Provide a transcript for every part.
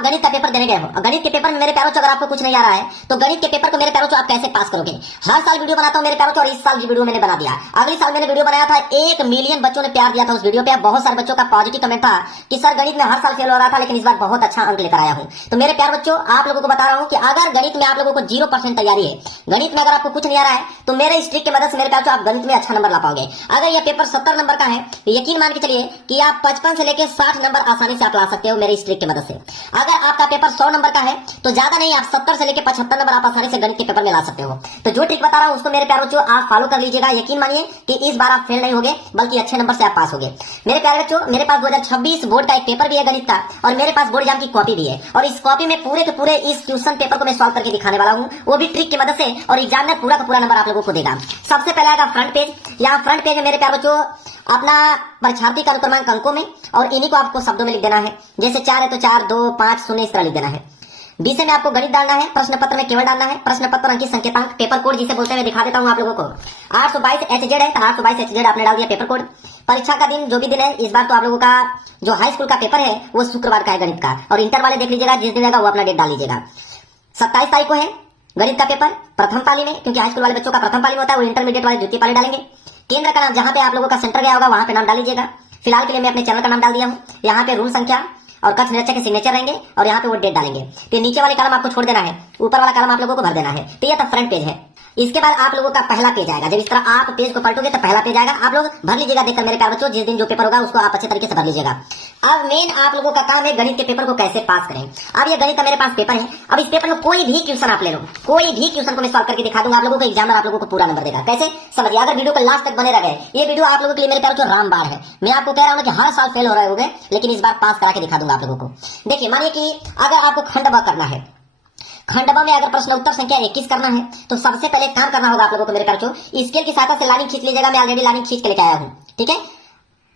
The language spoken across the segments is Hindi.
गणित का पेपर देने गए हो, गणित के पेपर में मेरे प्यारों अगर आपको कुछ नहीं आ रहा है तो गणित के पेपर को मेरे प्यारों आप कैसे पास करोगे। हर साल वीडियो बनाता हूं मेरे प्यारों, और इस साल वीडियो मैंने बना दिया। अगले साल मैंने वीडियो बनाया था, 1 मिलियन बच्चों ने प्यार दिया था उस वीडियो पे। बहुत सारे बच्चों का पॉजिटिव कमेंट था कि सर गणित में हर साल फेल हो रहा था लेकिन इस बार बहुत अच्छा अंक लेकर आया हूं। तो मेरे प्यार बच्चों, आप लोगों को बता रहा हूं कि अगर गणित में आप लोगों को 0% तैयारी है, गणित में अगर आपको कुछ नहीं आ रहा है तो मेरे इस ट्रिक की मदद से मेरे प्यार आप गणित में अच्छा नंबर ला पाओगे। अगर यह पेपर 70 नंबर का है तो यकीन मान के चलिए कि आप 55 से लेकर 60 नंबर आसानी से आप ला सकते हो मेरे इस ट्रिक की मदद से। अगर आपका पेपर 100 नंबर का है तो ज्यादा नहीं, आप 70 से लेकर 75 नंबर आप आसानी से गणित के पेपर में ला सकते हो। तो जो ट्रिक बता रहा हूं उसको मेरे प्यारे बच्चों आप फॉलो कर लीजिएगा। यकीन मानिए कि इस बार आप फेल नहीं होगे बल्कि अच्छे नंबर से आप पास होगे। मेरे प्यारे बच्चों, मेरे पास 2026 बोर्ड का एक पेपर भी है गणित का, और मेरे पास बोर्ड एग्जाम की कॉपी भी है, और इस कॉपी में पूरे के पूरे इस क्वेश्चन पेपर को मैं सॉल्व करके दिखाने वाला हूं, वो भी ट्रिक की मदद से, और एग्जाम में पूरा का पूरा नंबर आप लोगों को देगा। सबसे पहले आएगा फ्रंट पेज। यहाँ फ्रंट पेज में मेरे प्यारे बच्चों अपना परीक्षार्थी का अनुक्रमांक अंकों में, और इन्हीं को आपको शब्दों में लिख देना है। जैसे 4 है तो 4, 2, 5, 0 इस तरह लिख देना है। विषय में आपको गणित डालना है, प्रश्न पत्र में केवल डालना है प्रश्न पत्र अंकित संकेतांक, पेपर कोड जिसे बोलते हैं मैं दिखा देता हूं आप लोगों को। 822 HZ है तो 822 HZ आपने डाल दिया पेपर कोड। परीक्षा का दिन जो भी दिन है, इस बार तो आप लोगों का जो हाई स्कूल का पेपर है वो शुक्रवार का है गणित का, और इंटर वाले देख लीजिएगा जिस दिन रहेगा वो अपना डेट डाल लीजिएगा। 27 तारीख को है गणित का पेपर प्रथम पाली में, क्योंकि हाई स्कूल वाले बच्चों का प्रथम पाली में होता है, वो इंटरमीडिएट वाले द्वितीय पाली डालेंगे। केंद्र का नाम जहां पे आप लोगों का सेंटर गया होगा वहां पे नाम डाल लीजिएगा। फिलहाल के लिए मैं अपने चैनल का नाम डाल दिया हूं। यहाँ पे रूल संख्या और कक्ष निरीक्षक के सिग्नेचर रहेंगे, और यहाँ पे वो डेट डालेंगे। तो नीचे वाले कॉलम आपको छोड़ देना है, ऊपर वाला कॉलम आप लोगों को भर देना है। तो ये तो फ्रंट पेज है। इसके बाद आप लोगों का पहला पेज आएगा। जब इस तरह आप पेज को पलटोगे तो पहला पेज आएगा, आप लोग भर लीजिएगा देखकर मेरे प्यारे बच्चों। जिस दिन जो पेपर होगा उसको आप अच्छे तरीके से भर लीजिएगा। अब मेन आप लोगों का काम है गणित के पेपर को कैसे पास करें। अब ये गणित का मेरे पास पेपर है। अब इस पेपर में कोई भी क्वेश्चन आप ले लो, कोई भी क्वेश्चन को मैं सॉल्व करके दिखा दूंगा आप लोगों को। एग्जामिनर आप लोगों को पूरा नंबर देगा। कैसे समझिए, अगर वीडियो को लास्ट तक बने रह गए, ये वीडियो आप लोगों के लिए मेरे प्यारे बच्चों रामबाण है। मैं आपको कह रहा हूं कि हर साल फेल हो रहे होंगे लेकिन इस बार पास करा के दिखा दूंगा आप लोगों को। देखिए, मानिए कि अगर आपको खंड ब करना है, खंड ब में अगर प्रश्न उत्तर संख्या 21 करना है तो सबसे पहले काम करना होगा आप लोगों को मेरे प्यारे बच्चों, स्केल की सहायता से लाइनिंग खींच लीजिएगा। मैं ऑलरेडी लाइनिंग खींच के लेके आया हूं, ठीक है।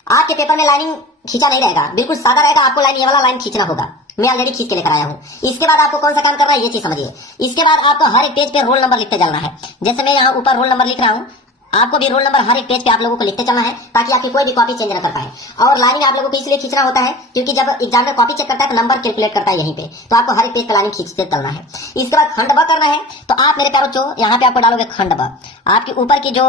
आपके पेपर में लाइनिंग खींचा नहीं रहेगा, बिल्कुल सादा रहेगा। आपको लाइन ये वाला लाइन खींचना होगा, मैं ऑलरेडी खींच के लेकर आया हूं। इसके बाद आपको कौन सा काम करना है ये चीज समझिए। इसके बाद आपको हर एक पेज पे रोल नंबर लिखते जाना है। जैसे मैं यहाँ ऊपर रोल नंबर लिख रहा हूँ, आपको भी रोल नंबर हर एक पेज पे आप लोगों को लिखते चलना है ताकि आपकी कोई भी कॉपी चेंज न कर पाए। और लाइनिंग आप लोगों को इसलिए खींचना होता है क्योंकि जब एग्जाम में कॉपी चेक करता है तो नंबर कैलकुलेट करता है यहीं पे, तो आपको हर एक पेज पे लाइनिंग खींचते चलना है। इसके बाद खंड ब करना है तो आप मेरे प्यारे बच्चों यहाँ पे आपको डालोगे खंड ब। आपके ऊपर की जो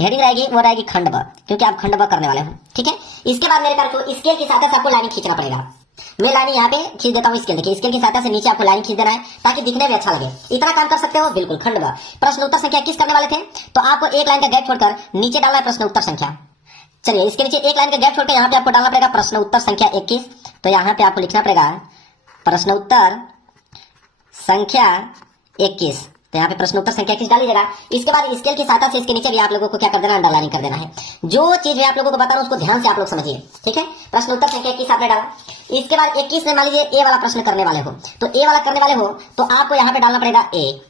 हेडिंग रहेगी वो रहेगी खंड ब, क्योंकि आप खंड ब करने वाले हो, ठीक है। इसके बाद मेरे प्यारे बच्चों स्केल की सहायता से आपको लाइनिंग खींचना पड़ेगा। मैं लाइनिंग यहाँ पे खींच देता हूँ स्केल। देखिए, स्केल की सहायता से नीचे आपको लाइन खींच देना है ताकि दिखने में अच्छा लगे। इतना काम कर सकते हो बिल्कुल। खंड ब प्रश्न उत्तर संख्या 21 करने वाले थे तो आपको एक लाइन का गैप छोड़कर नीचे डालना है प्रश्न उत्तर संख्या। चलिए, इसके नीचे एक लाइन का गैप छोड़कर यहाँ पे आपको डालना पड़ेगा प्रश्न उत्तर संख्या 21। तो यहाँ पे आपको लिखना पड़ेगा प्रश्न उत्तर संख्या 21। तो यहाँ पे प्रश्न उत्तर संख्या 21 डाल लीजिएगा। इसके बाद स्केल की सहायता से इसके नीचे भी आप लोगों को क्या कर देना, अंडरलाइनिंग कर देना है। जो चीज मैं आप लोगों को बता रहा हूँ उसको ध्यान से आप लोग समझिए, ठीक है। प्रश्न उत्तर संख्या 21 आपने डाला। इसके बाद 21 में मान लीजिए ए वाला प्रश्न करने वाले हो, तो ए वाला करने वाले हो तो आपको यहाँ पे डालना पड़ेगा ए,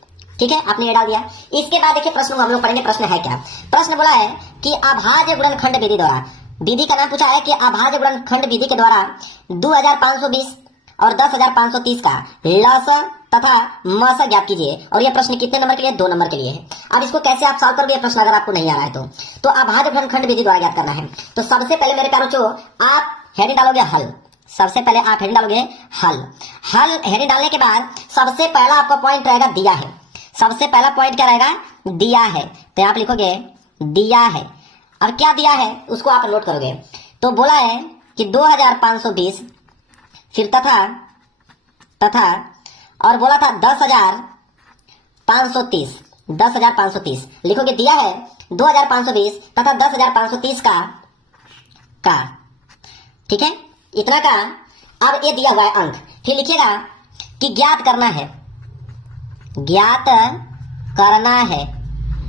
ठीक है। आपने ये डाल दिया। इसके बाद देखिए प्रश्न हम लोग पढ़ेंगे। प्रश्न है क्या? प्रश्न बोला है कि अभाज्य गुणनखंड विधि द्वारा, विधि का नाम पूछा है कि अभाज्य गुणनखंड विधि के द्वारा 2520 और 10530 का लस तथा मस ज्ञात कीजिए। और यह प्रश्न कितने नंबर के लिए? 2 नंबर के लिए है। अब इसको कैसे आप सॉल्व करोगे ये प्रश्न अगर आपको नहीं आ रहा है तो अभाज्य गुणनखंड विधि द्वारा ज्ञात करना है। तो सबसे पहले मेरे प्यारे बच्चों आप हेडिंग डालोगे हल। सबसे पहले आप हेडिंग डालोगे हल। हल हेडिंग डालने के बाद सबसे पहला आपका पॉइंट रहेगा दिया है। सबसे पहला पॉइंट क्या रहेगा? दिया है। तो आप लिखोगे दिया है। अब क्या दिया है उसको आप नोट करोगे। तो बोला है कि 2520 फिर तथा और बोला था 10530। 10530 लिखोगे। दिया है 2520 तथा 10530 का, ठीक है, इतना का। अब ये दिया हुआ है अंक। फिर लिखिएगा कि ज्ञात करना है। ज्ञात करना है।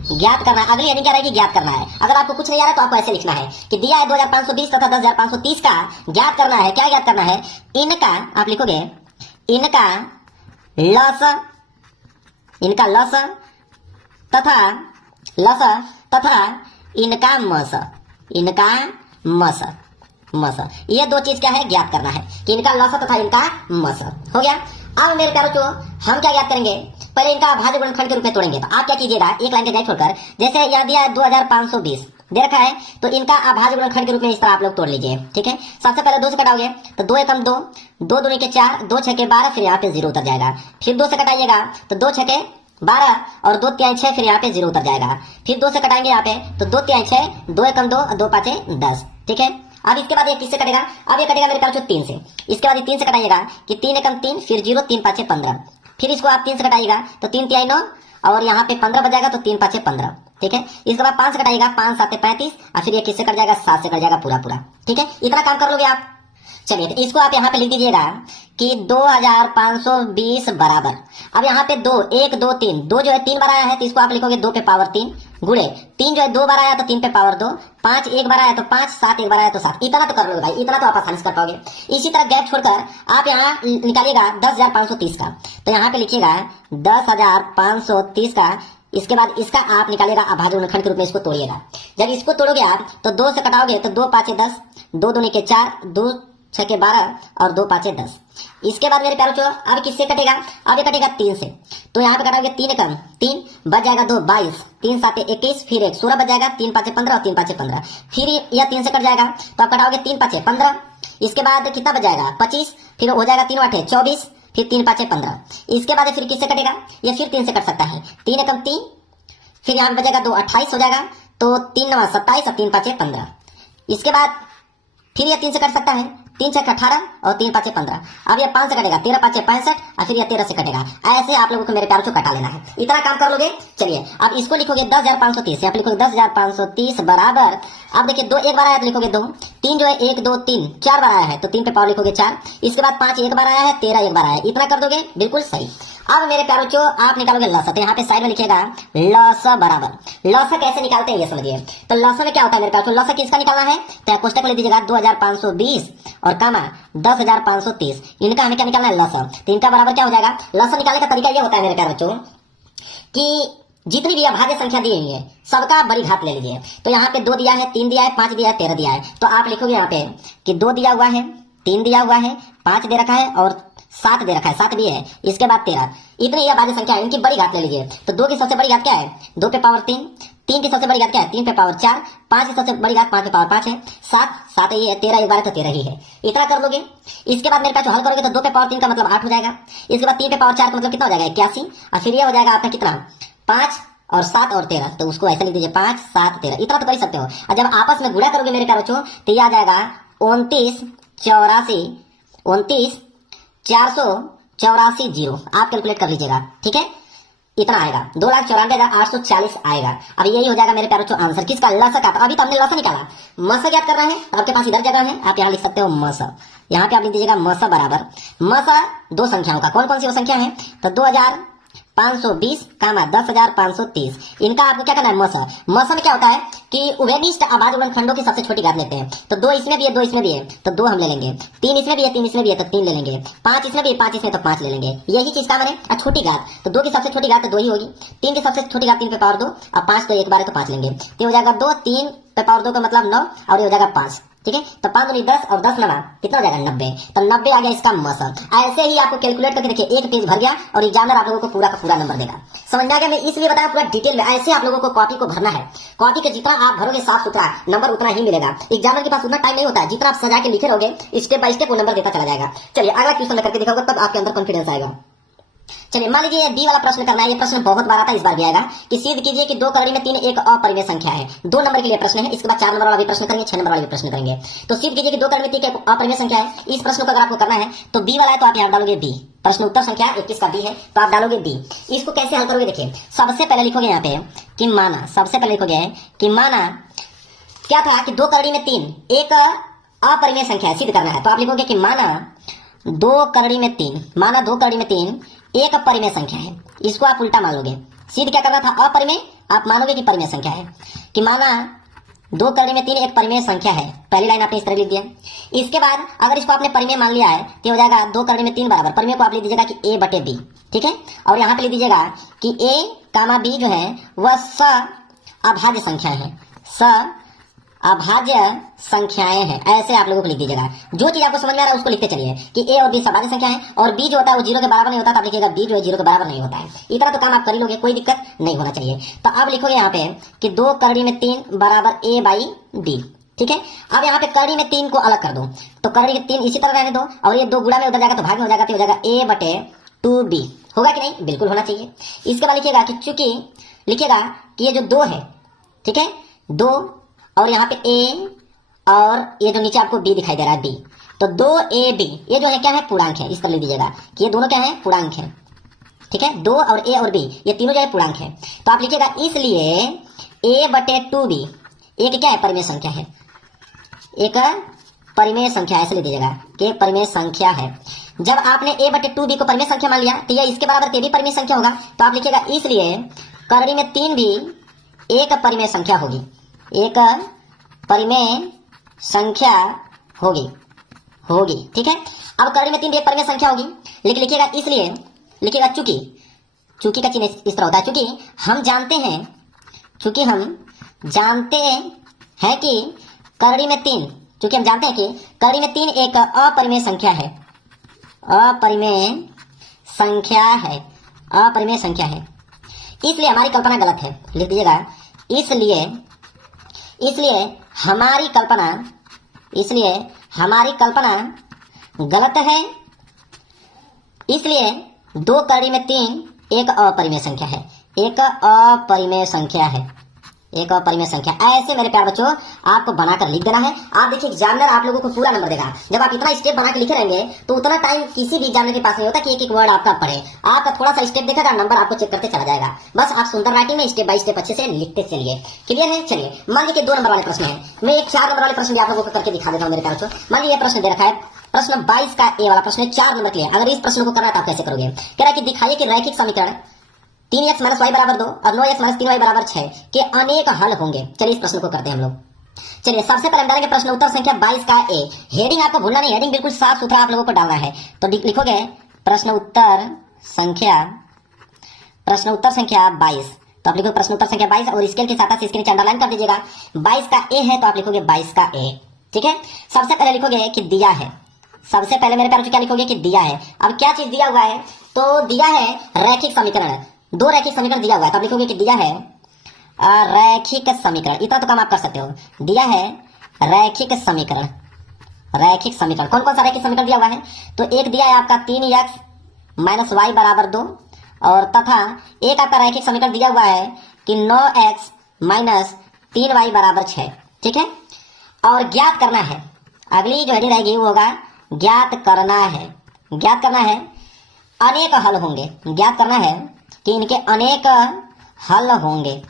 ज्ञात करना है। अगली हेडिंग क्या रहेगी? ज्ञात करना है। अगर आपको कुछ नहीं आ रहा तो आपको ऐसे लिखना है कि दिया है 2520 तथा 10530 का ज्ञात करना है। क्या ज्ञात करना है? इनका, आप लिखोगे इनका लस, इनका लस तथा इनका मस, इनका मस। ये दो चीज क्या है? ज्ञात करना है कि इनका लस तथा इनका मस। हो गया। अब मेरे प्यारों को हम क्या ज्ञात करेंगे? पहले इनका अभाज्य गुणनखंड के रूप में तोड़ेंगे। तो आप क्या कीजिएगा, एक लाइन के जगह छोड़कर, जैसे यहाँ दिया है 2520 दे रखा है, तो इनका अभाज्य गुणनखंड के रूप में इस तरह आप लोग तोड़ लीजिए। ठीक है, सबसे पहले 2 से कटाओगे तो 2 एकम 2, 2 दूनी के 4, 2 छके 12, फिर यहाँ पे 0 उतर जाएगा। फिर 2 से कटाइएगा तो 2 छके 12 और 2 तिहाई 6, फिर यहाँ पे 0 उतर जाएगा। फिर 2 से कटाएंगे यहाँ पे तो 2 तिहाई 6, 2 एकम 2 और 2 पाँचे 10। ठीक है, अब इसके बाद ये किससे कटेगा, अब ये कटेगा मेरे ख्याल 3 से। इसके बाद ये 3 से कटाइएगा कि 3 एकम 3, फिर 0, 3 पाँचे 15। फिर इसको आप 3 से कटाइएगा तो 3 तिहाई 9 और यहाँ पे 15 बच जाएगा तो 3 पाँचे 15। ठीक है, इसके बाद 5 से कटाइएगा, 5 7 35 और फिर ये किससे कट जाएगा, 7 से कट जाएगा पूरा पूरा। ठीक है, इतना काम कर लोगे आप। चलिए, तो इसको आप यहाँ पे लिख दीजिएगा कि 2520 बराबर, अब यहाँ पे 2 1 2 3, 2 जो है 3 बार आया है तो इसको आप लिखोगे 2 पे पावर 3 गुणे 3 जो है 2 बार आया तो 3 पे पावर 2, 5 एक बार आया तो 5, 7 एक बार आया तो 7। इतना तो कर लोगे भाई, इतना तो आप आसानी से कर पाओगे। इसी तरह गैप छोड़कर आप यहाँ निकालिएगा 10,530 का, तो यहाँ पे लिखिएगा 10,530 का। इसके बाद इसका आप निकालिएगा अभाज्य गुणनखंड के रूप में इसको तोड़िएगा। जब इसको तोड़ोगे आप तो 2 से कटाओगे तो 2 पाँचे 10, 2 दूनी के 4, 2 छके 12 और 2 पाँचे 10। इसके बाद मेरे प्यारों चो अब किससे कटेगा, अब ये कटेगा 3 से, तो यहाँ पे कटाओगे 3 एकम 3 बच जाएगा 2 22, 3 7 21, फिर 1 16 बच जाएगा, 3 पाँचे 15 और 3 पाँचे 15। फिर यह 3 से कट जाएगा तो आप कटाओगे 3 पाँचे 15। इसके बाद कितना बच जाएगा 25, फिर हो जाएगा 3 8 24, फिर 3 पाँचे 15। इसके बाद फिर किससे कटेगा, ये फिर 3 से कट सकता है, 3 एकम 3, फिर यहाँ पे बचेगा 2 28 हो जाएगा, तो 3 9 27 और 3 पाँचे 15। इसके बाद फिर यह 3 से कट सकता है, 3 छक 18 और 3 पाँचे 15। अब यह 5 से कटेगा, 13 पाँचे 65 और फिर यह 13 से कटेगा। ऐसे आप लोगों को मेरे प्यारों को कटा लेना है, इतना काम कर लोगे। चलिए, अब इसको लिखोगे 10,530, यहाँ पे लिखोगे 10,530 बराबर, अब देखिए 2 एक बार आया तो लिखोगे 2, 3 जो है 1 2 3 4 बार आया है तो 3 पे पावर लिखोगे 4। इसके बाद 5 एक बार आया है, 13 एक बार आया है, इतना कर दोगे बिल्कुल सही। अब मेरे प्यारों चो आप निकालोगे लसा, तो यहाँ पे साइड में लिखिएगा लसा बराबर, लसा कैसे निकालते हैं ये समझिए। तो लसा में क्या होता है मेरे प्यारों, लसा किसका निकालना है, तो कोष्टक में लिख दीजिएगा 2520 और कामा 10,530, इनका हमें क्या निकालना है लसा। तो इनका बराबर क्या हो जाएगा, लसा निकालने का तरीका ये होता है मेरे प्यारों चो कि जितनी भी अभाज्य संख्या दी हुई है सबका बड़ी घात ले लीजिए। तो यहाँ पे 2 दिया है, 3 दिया है, 5 दिया है, 13 दिया है, तो आप लिखोगे यहाँ पे कि 2 दिया हुआ है, 3 दिया हुआ है, 5 दे रखा है और 7 दे रखा है, 7 भी है, इसके बाद 13। इतनी यह अभाज्य संख्या है, इनकी बड़ी घात ले लीजिए। तो 2 की सबसे बड़ी घात क्या है, 2 पे पावर 3, 3 की सबसे बड़ी घात क्या है, 3 पे पावर 4, 5 की सबसे बड़ी घात 5 पे पावर 5 है, 7 ही है, 13 एक बार तो 13 ही है, इतना कर लोगे। इसके बाद मेरे पास हल करोगे तो 2 पे पावर 3 का मतलब 8 हो जाएगा। इसके बाद 3 पे पावर 4 का मतलब कितना हो जाएगा 81, और फिर यह हो जाएगा आपका कितना 5 और 7 और 13, तो उसको ऐसे लिख दीजिए 5 7 13, इतना तो कर ही सकते हो। और जब आपस में गुणा करोगे मेरे प्यारे बच्चों तो यह आ जाएगा 29 84 29 484 0, आप कैलकुलेट कर लीजिएगा। ठीक है, इतना आएगा 2,94,840 आएगा। अब यही हो जाएगा मेरे प्यारे बच्चों आंसर किसका, लसा का। तो अभी तो हमने लसा निकाला, मसा ज्ञात करना है तो आपके पास इधर जगह है, आप यहाँ लिख सकते हो मसा। यहाँ पे आप लिख दीजिएगा मसा बराबर, मसा 2 संख्याओं का, कौन कौन सी वो संख्या है, तो 2520 कामा 10,530, इनका आपको क्या करना है मसा। मसा में क्या होता है कि उभयनिष्ठ अभाज्य गुणनखंडों की सबसे छोटी घात लेते हैं। तो 2 इसमें भी है, 2 इसमें भी है तो 2 हम ले लेंगे, 3 इसमें भी है, 3 इसमें भी है तो 3 ले लेंगे, 5 इसमें भी है, 5 इसमें तो 5 ले लेंगे। यही चीज का मैंने छोटी घात, तो 2 की सबसे छोटी घात तो 2 ही होगी, 3 की सबसे छोटी घात 3 पे पावर 2 और 5 तो एक बार है तो 5 लेंगे, तो हो जाएगा 2, 3 पे पावर 2 का मतलब 9 और ये हो जाएगा 5। ठीक है, तो 5 दूनी 10 और 10 9 कितना हो जाएगा 90, तो 90 आ गया इसका मसा। ऐसे ही आपको कैलकुलेट करके देखिए, एक पेज भर गया और एग्जामिनर आप लोगों को पूरा का पूरा नंबर देगा। समझ में आ गया, मैं इसलिए बताया पूरा डिटेल में, ऐसे आप लोगों को कॉपी को भरना है। कॉपी के जितना आप भरोगे साफ सुथरा नंबर उतना ही मिलेगा। एग्जामिनर के पास उतना टाइम नहीं होता है, जितना आप सजा के लिखे रहोगे स्टेप बाय स्टेप वो नंबर देता चला जाएगा। चलिए अगला क्वेश्चन में करके दिखाऊंगा, तब आपके अंदर कॉन्फिडेंस आएगा। चलिए मान लीजिए बी वाला प्रश्न करना है, ये प्रश्न बहुत बार आता है, इस बार भी आएगा कि सिद्ध कीजिए कि 2 करोड़ी में 3 एक अपरिमेय संख्या है। 2 नंबर के लिए प्रश्न है, इसके बाद 4 नंबर वाला भी प्रश्न करेंगे, 6 नंबर वाला भी प्रश्न करेंगे। तो सिद्ध कीजिए कि 2 करोड़ी में 3 एक अपरिमेय संख्या है। इस प्रश्न को अगर आपको करना है तो बी वाला है तो आप यहाँ डालोगे बी, प्रश्न उत्तर संख्या 21 का बी है तो आप डालोगे बी। इसको कैसे हल करोगे देखिए, सबसे पहले लिखोगे यहाँ पे कि माना, सबसे पहले लिखोगे कि माना क्या था कि 2 करोड़ी में 3 एक अपरिमेय संख्या है, सिद्ध करना है। तो आप लिखोगे कि माना 2 करोड़ी में 3, माना 2 करोड़ी में 3 एक परिमेय संख्या है। इसको आप उल्टा मान लोगे, सिद्ध क्या करना था अपरिमेय, आप मानोगे कि परिमेय संख्या है। कि माना 2 करोड़ी में 3 एक परिमेय संख्या है, पहली लाइन आपने इस तरह लिख दिया। इसके बाद अगर इसको आपने परिमेय मान लिया है तो हो जाएगा 2 करोड़ी में 3 बराबर, परिमेय को आप लिख दीजिएगा कि a बटे b। ठीक है, और यहाँ पे लिख दीजिएगा कि a कामा b जो है वह स अभाज्य संख्या है, स अभाज्य संख्याएं हैं, ऐसे आप लोगों को लिख दीजिएगा। जो चीज आपको समझ में आ रहा है उसको लिखते चलिए कि ए और बी अभाज्य संख्या है और बी जो होता है वो 0 के बराबर नहीं होता, तो आप लिखिएगा बी जो है 0 के बराबर नहीं होता है। इतना तो काम आप कर ही लोगे, कोई दिक्कत नहीं होना चाहिए। तो अब लिखोगे यहाँ पे कि 2 करड़ी में 3 बराबर ए बाई डी। ठीक है, अब यहाँ पे करड़ी में 3 को अलग कर दो, तो करड़ी के 3 इसी तरह रहने दो और ये 2 गुणा में उधर जाएगा तो भाग में हो जाएगा, तो हो जाएगा a बटे 2b। होगा कि नहीं? बिल्कुल होना चाहिए। इसके बाद लिखिएगा कि चूंकि लिखिएगा कि ये जो 2 है, ठीक है, 2 और यहाँ पे a और ये जो नीचे आपको b दिखाई दे रहा है b, तो 2ab ये जो है क्या है? पूर्णांक है। इस तरह लिख दीजिएगा कि ये दोनों क्या है? पूर्णांक है। ठीक है, 2 और a और b ये तीनों जो है पूर्णांक है। तो आप लिखिएगा इसलिए a बटे 2b एक क्या है? परिमेय संख्या है, एक परिमेय संख्या, ऐसे लिख दीजिएगा कि परिमेय संख्या है। जब आपने a बटे 2b को परिमेय संख्या मान लिया तो यह इसके बराबर के भी परिमेय संख्या होगा, तो आप लिखिएगा इसलिए करड़ी में 3 भी एक परिमेय संख्या होगी, एक परिमेय संख्या होगी। ठीक है, अब करड़ी में 3 भी एक परिमेय संख्या होगी, लेकिन लिखिएगा इसलिए, लिखिएगा चूंकि का चिन्ह इस तरह होता है, चूंकि हम जानते हैं कि करड़ी में 3, चूंकि हम जानते हैं कि करड़ी में 3 एक अपरिमेय संख्या है, अपरिमेय संख्या है, इसलिए हमारी कल्पना गलत है। लिख दीजिएगा इसलिए हमारी कल्पना गलत है। इसलिए 2 करड़ी में 3 एक अपरिमेय संख्या है, एक अपरिमेय संख्या। ऐसे मेरे प्यारे बच्चों आपको बनाकर लिख देना है। आप देखिए एग्जामिनर आप लोगों को पूरा नंबर देगा। जब आप इतना स्टेप बना के लिखे रहेंगे तो उतना टाइम किसी भी एग्जामिनर के पास नहीं होता कि एक वर्ड आपका पढ़े। आपका थोड़ा सा स्टेप देखेगा, नंबर आपको चेक करते चला जाएगा। बस आप सुंदर राइटिंग में स्टेप बाय स्टेप अच्छे से लिखते चलिए। क्लियर है? चलिए मान लीजिए 2 नंबर वाले प्रश्न है, मैं एक 4 नंबर वाले प्रश्न भी आप लोगों को करके दिखा देता हूँ मेरे प्यारे बच्चों। मान लीजिए प्रश्न दे रखा है, प्रश्न 22 का ए वाला प्रश्न 4 नंबर के लिए। अगर इस प्रश्न को करना है तो आप कैसे करोगे? कह रहा है कि दिखाइए कि रैखिक समीकरण 3x - y बराबर 2 और 9x - 3y बराबर 6 के अनेक हल होंगे। चलिए इस प्रश्न को करते हैं हम लोग। चलिए सबसे पहले हम डालेंगे प्रश्न उत्तर संख्या 22 का ए। हेडिंग आपको भूलना नहीं, हेडिंग बिल्कुल साफ सुथरा आप लोगों को डालना है। तो लिखोगे प्रश्न उत्तर संख्या 22। तो आप लिखोगे प्रश्न उत्तर संख्या 22 और स्केल के साथ इसके नीचे अंडरलाइन कर दीजिएगा। 22 का ए है तो आप लिखोगे 22 का ए। ठीक है, सबसे पहले लिखोगे कि दिया है। सबसे पहले मेरे प्यारे क्या लिखोगे कि दिया है। अब क्या चीज दिया हुआ है? तो दिया है रैखिक समीकरण, 2 रैखिक समीकरण दिया हुआ है, तो आप लिखोगे कि दिया है रैखिक समीकरण। इतना तो काम आप कर सकते हो। दिया है रैखिक समीकरण। कौन कौन सा रैखिक समीकरण दिया हुआ है? तो एक दिया है आपका 3x - y बराबर 2 और तथा एक आपका रैखिक समीकरण दिया हुआ है कि 9x - 3y बराबर 6। ठीक है, और ज्ञात करना है, अगली जो हेडिंग रहेगी वो होगा ज्ञात करना है अनेक हल होंगे। ज्ञात करना है कि इनके अनेक हल होंगे।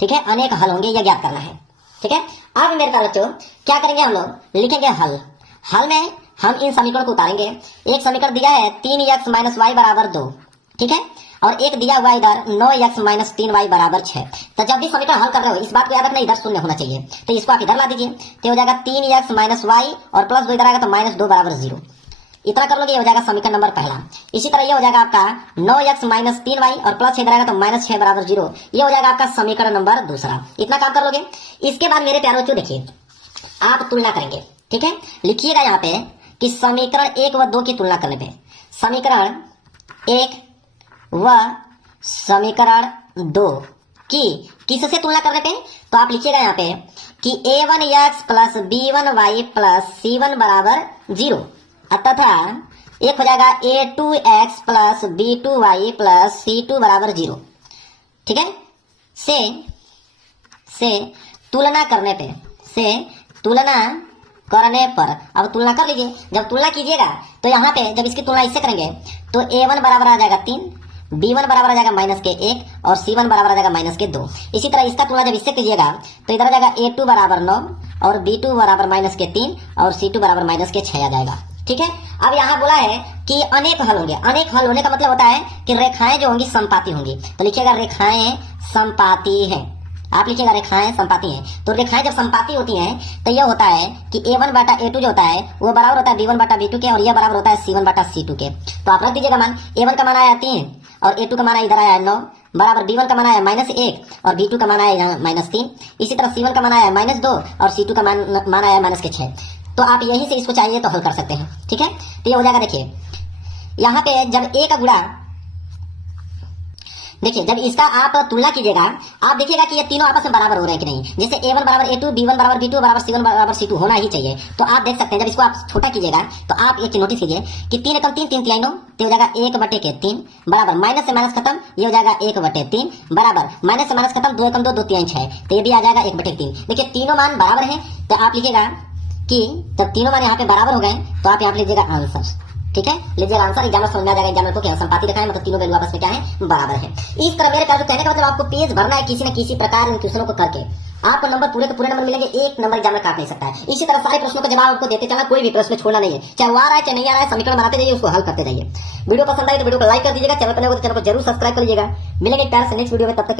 ठीक है, अनेक हल होंगे, यह ज्ञात करना है। ठीक है, अब मेरे प्यारे बच्चों क्या करेंगे हम लोग? लिखेंगे हल में हम इन समीकरण को उतारेंगे। एक समीकरण दिया है 3x - y बराबर 2। ठीक है, और एक दिया हुआ इधर 9x - 3y बराबर 6। तो जब भी समीकरण हल कर रहे हो इस बात को याद रखना, इधर शून्य होना चाहिए, तो इसको आप इधर ला दीजिए। तो हो जाएगा 3x - y और प्लस 2 इधर आएगा तो -2 बराबर 0। इतना कर लोगे, ये हो जाएगा समीकरण नंबर पहला। इसी तरह ये हो जाएगा आपका 9x - 3y और प्लस 6 इधर आएगा तो -6 बराबर 0। ये हो जाएगा आपका समीकरण नंबर दूसरा। इतना काम कर लोगे। इसके बाद मेरे प्यारे बच्चों देखिए आप तुलना करेंगे। ठीक है, लिखिएगा यहाँ पे कि समीकरण 1 व 2 की तुलना करने पे, समीकरण 1 व समीकरण 2 की किससे तुलना करने पे, तो आप लिखिएगा यहाँ पे कि a1x plus b1y plus c1 बराबर 0 तथा एक हो जाएगा a2x plus b2y plus c2 बराबर 0। ठीक है, से तुलना करने पर अब तुलना कर लीजिए। जब तुलना कीजिएगा तो यहाँ पे जब इसकी तुलना इससे करेंगे तो a1 बराबर आ जाएगा 3, b1 बराबर आ जाएगा -1 और c1 बराबर आ जाएगा -2। इसी तरह इसका तुलना जब इससे कीजिएगा तो इधर आ जाएगा a2 बराबर 9 और b2 बराबर -3 और c2 बराबर -6 आ जाएगा। ठीक है, अब यहाँ बोला है कि अनेक हल होंगे। अनेक हल होने का मतलब होता है कि रेखाएं जो होंगी समपाती होंगी। तो लिखिएगा रेखाएं समपाती हैं। आप लिखिएगा रेखाएं समपाती हैं। तो रेखाएं जब समपाती होती हैं तो यह होता है कि a1 बटा a2 जो होता है वो बराबर होता है b1 बटा b2 के और यह बराबर होता है c1 बटा c2 के। तो आप रख दीजिएगा मान। a1 का मान आया 3 और a2 का मान इधर आया 9, बराबर B1 का मान आया -1 और B2 का मान आया -3। इसी तरह C1 का मान आया -2 और C2 का मान आया -6। तो आप यहीं से इसको चाहिए तो हल कर सकते हैं। ठीक है, तो ये हो जाएगा। देखिए यहाँ पे जब A का गुणा, देखिए जब इसका आप तुलना कीजिएगा, आप देखिएगा कि ये तीनों आपस में बराबर हो रहे हैं कि नहीं। जैसे A1 बराबर A2, B1 बराबर B2 बराबर C1 बराबर C2 होना ही चाहिए। तो आप देख सकते हैं जब इसको आप छोटा कीजिएगा तो आप एक नोटिस कीजिए कि 3 एकम 3, 3 तिहाई 9, तो हो जाएगा 1/3 बराबर माइनस से माइनस खत्म, ये हो जाएगा 1/3 बराबर माइनस से माइनस खत्म, 2 एकम 2, 2 तिहाई 6, तो ये भी आ जाएगा 1/3। देखिए तीनों मान बराबर हैं, तो आप लिखिएगा कि जब तीनों मान यहाँ पे बराबर हो गए तो आप यहाँ पे लीजिएगा आंसर। ठीक है, लीजिएगा आंसर। एग्जाम में समझ में आ जाएगा एग्जाम को कि संपाति लिखा है, मतलब तीनों वैल्यू आपस में क्या है, बराबर है। इस तरह मेरे कहने का मतलब आपको पेज भरना है किसी न किसी प्रकार इन क्वेश्चनों को करके, आपको नंबर पूरे के पूरे नंबर मिलेंगे, एक नंबर एग्जाम में काट नहीं सकता है। इसी तरह सारे प्रश्नों का जवाब आपको देते चलना, कोई भी प्रश्न छोड़ना नहीं है, चाहे वो आ रहा है चाहे नहीं आ रहा है, समीकरण बनाते जाइए, उसको हल करते जाइए। वीडियो पसंद आई तो वीडियो को लाइक कर दीजिएगा, चैनल पर नए हो तो चैनल को जरूर सब्सक्राइब कर लीजिएगा। मिलेंगे प्यार से नेक्स्ट वीडियो में, तब तक के लिए।